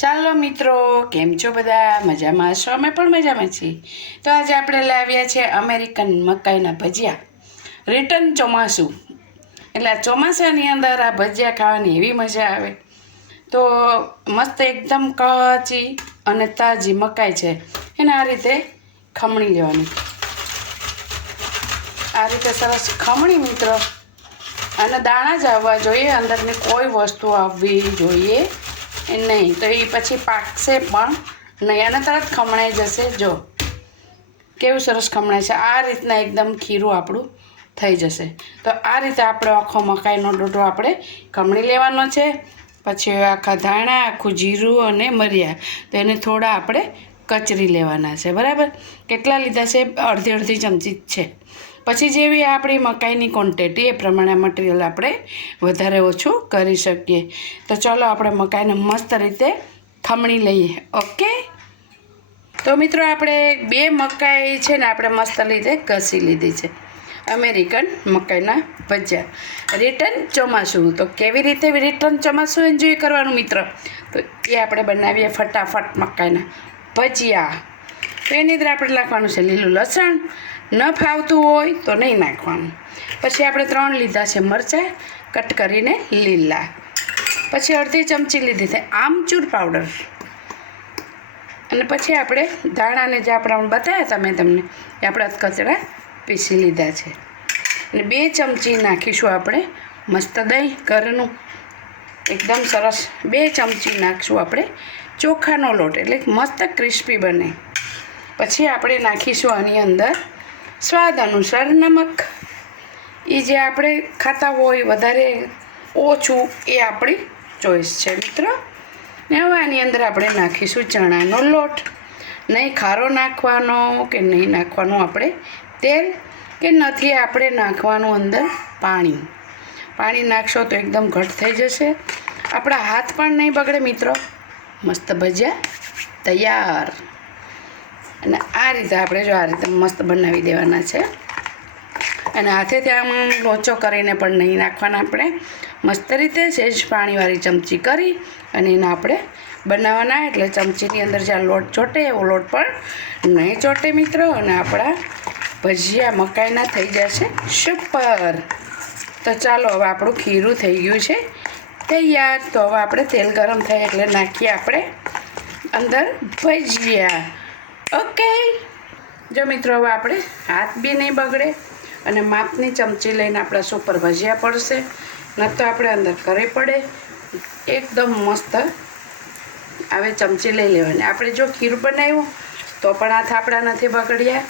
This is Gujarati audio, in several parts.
ચાલો મિત્રો, કેમ છો બધા? મજામાં છો? અમે પણ મજામાં છીએ. તો આજે આપણે લાવ્યા છે અમેરિકન મકાઈના ભજીયા. રિટર્ન ચોમાસું એટલે ચોમાસાની અંદર આ ભજીયા ખાવાની એવી મજા આવે. તો મસ્ત એકદમ કાચી અને તાજી મકાઈ છે એને આ રીતે ખમણી લેવાની. આ રીતે સરસ ખમણી મિત્રો, અને દાણા જ આવવા જોઈએ, અંદરની કોઈ વસ્તુ આવવી જોઈએ નહીં, તો એ પછી પાકશે પણ નહીં અને તરત ખમણાઈ જશે. જો કેવું સરસ ખમણાય છે, આ રીતના એકદમ ખીરું આપણું થઈ જશે. તો આ રીતે આપણે આખો મકાઈનો ડોડો આપણે ખમણી લેવાનો છે. પછી આખા ધાણા, આખું જીરું અને મરિયા, તો એને થોડા આપણે કચરી લેવાના છે. બરાબર, કેટલા લીધા છે? અડધી અડધી ચમચી જ છે. પછી જેવી આપણી મકાઈની ક્વોન્ટિટી એ પ્રમાણે મટીરિયલ આપણે વધારે ઓછું કરી શકીએ. તો ચાલો આપણે મકાઈને મસ્ત રીતે ખમણી લઈએ. ઓકે, તો મિત્રો આપણે 2 મકાઈ છે ને આપણે મસ્ત રીતે ઘસી લીધી છે. અમેરિકન મકાઈના ભજીયા રિટર્ન ચોમાસું. તો કેવી રીતે રિટર્ન ચોમાસું એન્જોય કરવાનું મિત્રો? તો એ આપણે બનાવીએ ફટાફટ મકાઈના ભજીયા. તો એની અંદર આપણે નાખવાનું છે લીલું લસણ. ન ફાવતું હોય તો નહીં નાખવાનું. પછી આપણે 3 લીધા છે મરચાં કટ કરીને લીલા. પછી અડધી ચમચી લીધી છે આમચૂર પાવડર. અને પછી આપણે ધાણાને જે આપણે બતાવ્યા હતા મેં તમને, એ આપણે કચરા પીસી લીધા છે. અને 2 ચમચી નાખીશું આપણે મસ્ત દહીં ઘરનું એકદમ સરસ. 2 ચમચી નાખીશું આપણે ચોખાનો લોટ, એટલે મસ્ત ક્રિસ્પી બને. પછી આપણે નાખીશું આની અંદર સ્વાદ અનુસાર નમક. એ જે આપણે ખાતા હોય વધારે ઓછું એ આપણી ચોઈસ છે મિત્રો. ને હવે આની અંદર આપણે નાખીશું ચણાનો લોટ. નહીં ખારો નાખવાનો કે નહીં નાખવાનું આપણે તેલ, કે નથી આપણે નાખવાનું અંદર પાણી. પાણી નાખશો તો એકદમ ઘટ થઈ જશે, આપણા હાથ પણ નહીં બગડે મિત્રો. મસ્ત ભજીયા તૈયાર. અને આ રીતે આપણે જો આ રીતે મસ્ત બનાવી દેવાના છે. અને હાથેથી આમ લોચો કરીને પણ નહીં નાખવાના આપણે. મસ્ત રીતે સહેજ પાણીવાળી ચમચી કરી અને એને આપણે બનાવવાના. એટલે ચમચીની અંદર જ્યાં લોટ ચોટે એવો લોટ પણ નહીં ચોટે મિત્રો. અને આપણા ભજીયા મકાઈના થઈ જશે સુપર. તો ચાલો, હવે આપણું ખીરું થઈ ગયું છે તૈયાર. તો હવે આપણે તેલ ગરમ થાય એટલે નાખીએ આપણે અંદર ભજીયા. ઓકે, જો મિત્રો હવે આપણે હાથ બી નહીં બગડે અને માપની ચમચી લઈને આપણા સુપર ભજીયા પડશે. ન તો આપણે અંદર કરે પડે. એકદમ મસ્ત આવે ચમચી લઈ લેવાની. આપણે જો ખીરું બનાવ્યું તો પણ હાથ આપણા નથી બગડ્યા,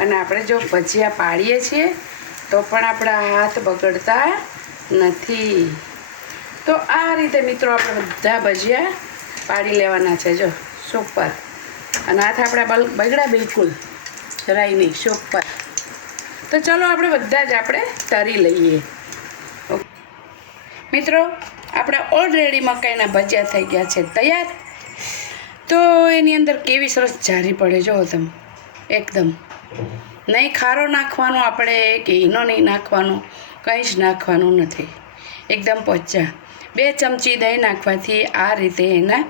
અને આપણે જો ભજીયા પાડીએ છીએ તો પણ આપણા હાથ બગડતા નથી. તો આ રીતે મિત્રો આપણે બધા ભજીયા પાડી લેવાના છે. જો સુપર. અને હાથ આપણા બગડા બિલકુલ જરાય નહીં. સુપર. તો ચાલો આપણે બધા જ આપણે તરી લઈએ. મિત્રો આપણે ઓલરેડી મકાઈના ભજીયા થઈ ગયા છે તૈયાર. તો એની અંદર કેવી સરસ જારી પડે જુઓ તમે. એકદમ નહીં ખારો નાખવાનું આપણે કે ઈનો નહીં નાખવાનું, કંઈ જ નાખવાનું નથી. એકદમ પોચા. 2 ચમચી દહીં નાખવાથી આ રીતે એના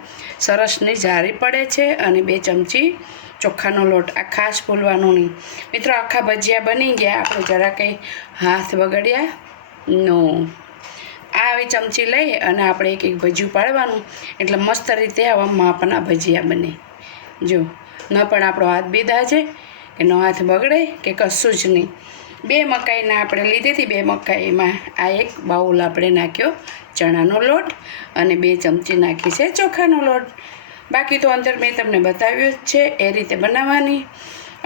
સરસની જારી પડે છે. અને 2 ચમચી ચોખાનો લોટ. આ ખાસ ભૂલવાનું નહીં મિત્રો. આખા ભજીયા બની ગયા, આપણે જરા કંઈ હાથ બગડ્યા નો. આવી ચમચી લઈ અને આપણે એક ભજીયું પાડવાનું, એટલે મસ્ત રીતે આવા માપના ભજીયા બને. જો ન પણ આપણો હાથ બીધા છે કે નો હાથ બગડે કે કશું જ નહીં. 2 મકાઈના આપણે લીધી હતી. 2 મકાઈમાં આ એક બાઉલ આપણે નાખ્યો ચણાનો લોટ અને 2 ચમચી નાખી છે ચોખાનો લોટ. બાકી તો અંદર મેં તમને બતાવ્યું જ છે એ રીતે બનાવવાની.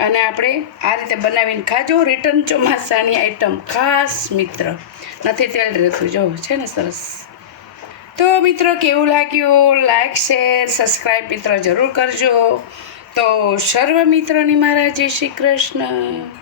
અને આપણે આ રીતે બનાવીને ખાજો. રિટર્ન ચોમાસાની આઈટમ ખાસ મિત્ર. નથી તેલ રહેતું, જો છે ને સરસ. તો મિત્રો કેવું લાગ્યું? લાઈક, શેર, સબસ્ક્રાઈબ મિત્રો જરૂર કરજો. તો સર્વ મિત્રોની મારા જય શ્રી કૃષ્ણ.